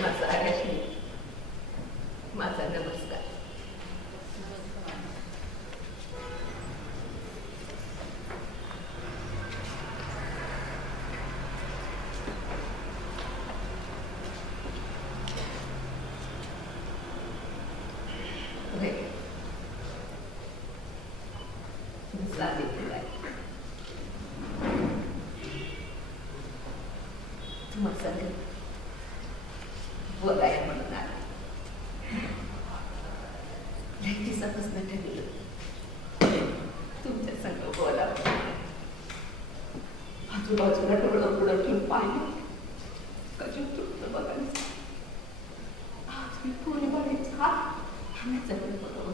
माझा नमस्कार. बोलायला म्हणून आले. दिवसापासून ठरलं तुमच्या संग बोलावं. आजूबाजूला डोळं पुढं ठेवून पाहिलं कधी तुटलं बघायचं. आज मी पोरी बघायचं आम्ही बघावं.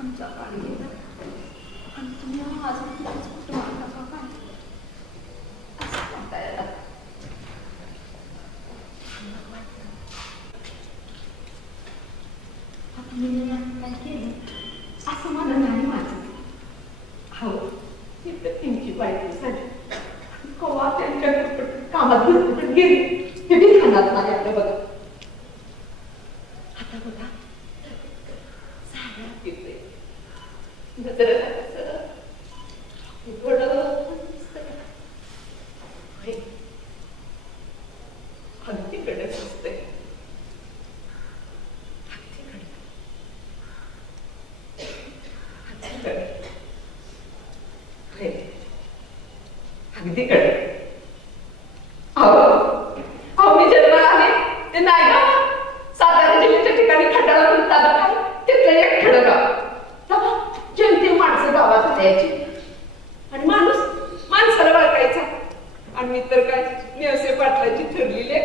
आमचा काळ गेला आणि तुम्ही आज कुठं मारता का काय असं म्हणतायला काय केलं असं मला नाही माझं. हो त्यांची बायको झाली कवा त्यांच्या कामात भरपूर गेली ते बी खाणार नाही आपलं बघा. आता बघा साड्या पिते अगदीकडे असते. अगदी कडे मी जन्माला आले ते नाही का सातारा जिल्ह्याच्या ठिकाणी खंडाळा म्हणून तालुका आहे तिथलं एक खेडगाव. जेमतेम माणसं गावात यायची आणि माणसाला वळखायचा. आणि मी तर काय नेवसे पाटलाची ठरलेली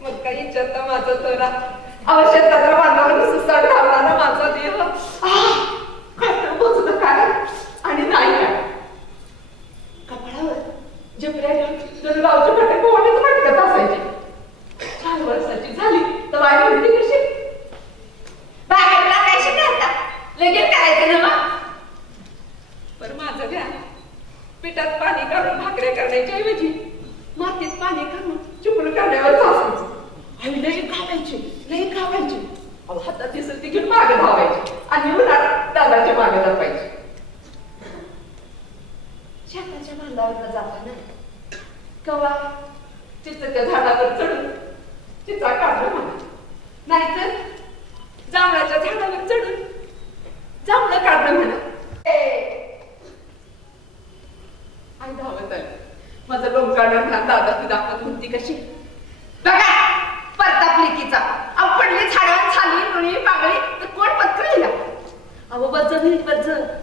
मग काही विचारता माझा तरा शेताला बांधावर सुसाट घालणारा माझा देह काय पोचलं काय आणि नाही काय कपाळावर जपऱ्या गावच्या फाटे कोणीच भटकत असायचे. 4 वर्षाची झाली तर बाई म्हणते कशी बागेत टाकायची नाही आता लगेच करायचं ना मग. पण माझं ध्यान पिठात पाणी काढून भाकऱ्या करण्याच्या ऐवजी मातीत पाणी घालून चुकून करण्यावर असायचं. आई लई गावायची हातात दिसत ती घेऊन मागे धावायची आणि उन्हात दादाच्या मागे धावायची. शेताच्या बांधावर जाताना कवा चिंचेच्या झाडावर चढून चिंचा काढलं म्हणा नाहीतर जांभळाच्या झाडावर चढून जांभळं काढलं म्हणा. आई धावत आली. माझं लोंबकाढलं म्हणा दादा तू दाखवत म्हणती कशी बघा परताप लेकीचा पडली झाडावर झाली मुळी पागळी तर कोण पत्करीला अहो बज्ज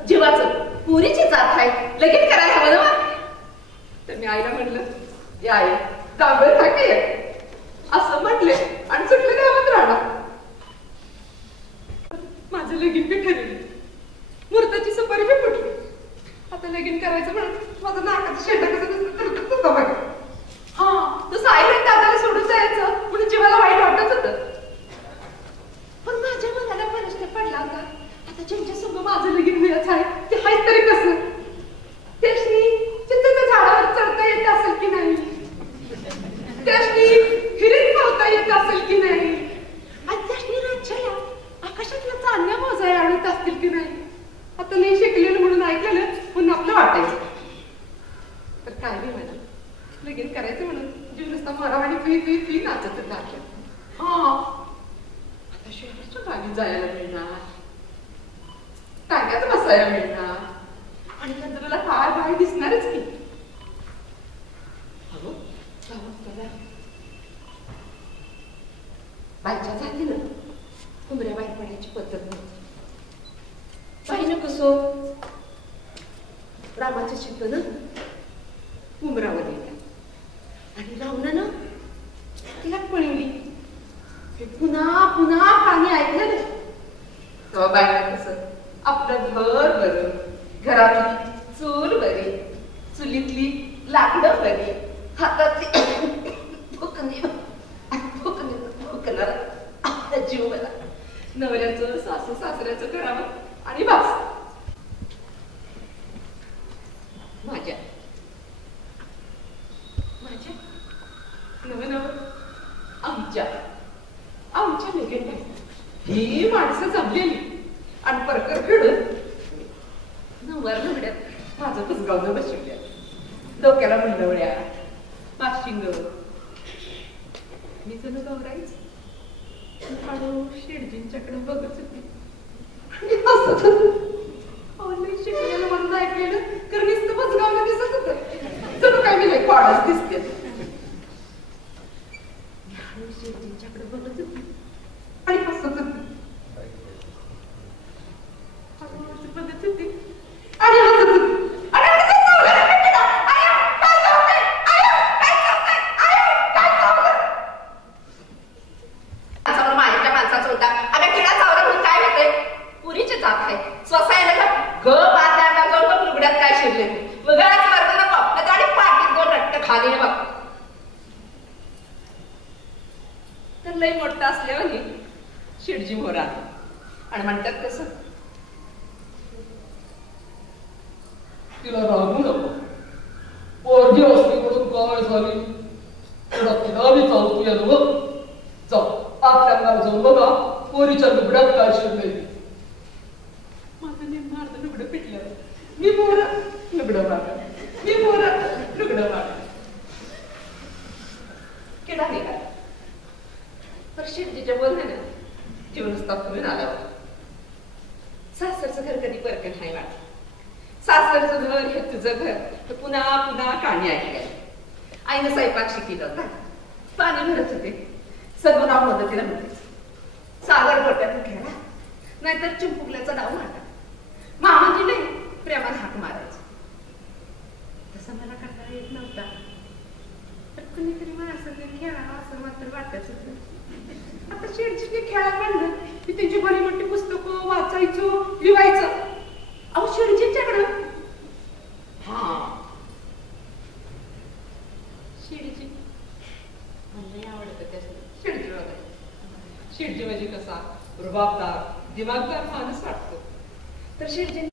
जीवाचं पुरीची जात आहे लगेच करायला हवं ना. तर मी आईला म्हणलं या आई कांबळ टाके असं म्हटले आणि सुटले गावात राहणार. माझं लगीन बी ठरलं मुहूर्ताची सुपारी बी फुटली. आता लगीन करायचं म्हणून माझं नाकाचं शेंडा कसं तर बघा तसं आईला दादाला सोडून जायचं म्हणून जीवाला वाईट वाटत होतं. पण माझ्या मनाला प्रश्न पडला होता आता ज्यांच्या संग माझं लगीन व्हायचं आहे ते हायच तरी कसं त्याशी चिंचेच्या झाडावर चढता येत असेल की नाही त्याशी हिरीत पावता येत असेल की नाही आणि त्याशी राज्याला आकाशातला चांदण्या मोजाय आणत असतील की नाही. आता नाही शिकलेलं म्हणून ऐकलेलं म्हणून आपलं वाटायचं. तर काय नाही म्हणा लगीन करायचं म्हणून जीव नुसता मरावाणी तुई नाचत लागलं. आता शहराच्या गावी जायला मिळणार टाक्यात बसायला मिळणार आणि चंद्राला काय बाहेर दिसणारच की. बाईच्या जातीनं उमऱ्या बाहेर पडायची पद्धत नव्हती. बाईनं कसं रामाच्या शिकनं उमरावर येतात आणि रावणानं तिला पळवली. पुन्हा पुन्हा पाणी ऐकलं ना तेव्हा बाईला कसं आपलं घर बरं घरातली चूल बरी चुलीतली लाकडं बरी हातातली भुकणार आपला जीव बरा नवऱ्याचं सासू सासऱ्याचं करावं आणि बस. माझ्या नव ही माणसं जमलेली आणि परकर फिडून नववार लुगड्यात माझं पुसगावलं बसवल्या, डोक्याला मुंडवळ्या, पाशिंग, मी जणू गौराईच हळू शेडजींच्याकडे बघत होती आणि हसत होते. शिकलेलं म्हणून ऐकलेलं कारण नुसतं पुसगावलं दिसत होतं, जणू काय मी लई पाडच दिसते. हळू शेडजींच्याकडे बघत होती आणि हसत होती, बघत होती आणि हसत होती. तर लई मोठा असल्यावर शिडजी मोरा आणि म्हणतात कसं, तिला रागू नको, पोरगी असली म्हणून काय झाली, तिला बी चालतो या बघ. जाऊ आपल्याला जाऊन बघा पोरीच्या लुगड्यात काय शिरले. माझं नेमकं अर्ध लुगडं पिटलं, मी मोर लुगडं माग, मी मोर लुगडं माग. किडा निघाला तर शिडजीच्या बोलण्यानं जीव नुसता फुलून आला होता. सासरचं घर कधी परकन नाही वाटत. सासरचं घर हे तुझं घर तर पुन्हा पुन्हा कहाणी ऐकल्या. आईनं स्वयंपाक शिकला होता, पाणी भरत होते, सगुणा मदतीला म्हणते, सागर गोट्यातून खेळा नाहीतर चिंपुकल्याचा डाव मारला. मामाजी नाही प्रेमाने हाक मारायचं. तसं मला करता येत नव्हता, तर कुणीतरी माझ्यासोबत खेळावं असं मात्र वाटत होतं. आता शेडजीने खेळायला म्हणलं की त्यांची बरी मोठी पुस्तकं वाचायचं, लिवायचं. अहो शिडजींच्याकडं शिडजी मला आवडत त्याचं. शिडजी बघा, शिडजी म्हणजे कसा रुबाबदार दिमागदार माणूस वाटतो. तर शिडजी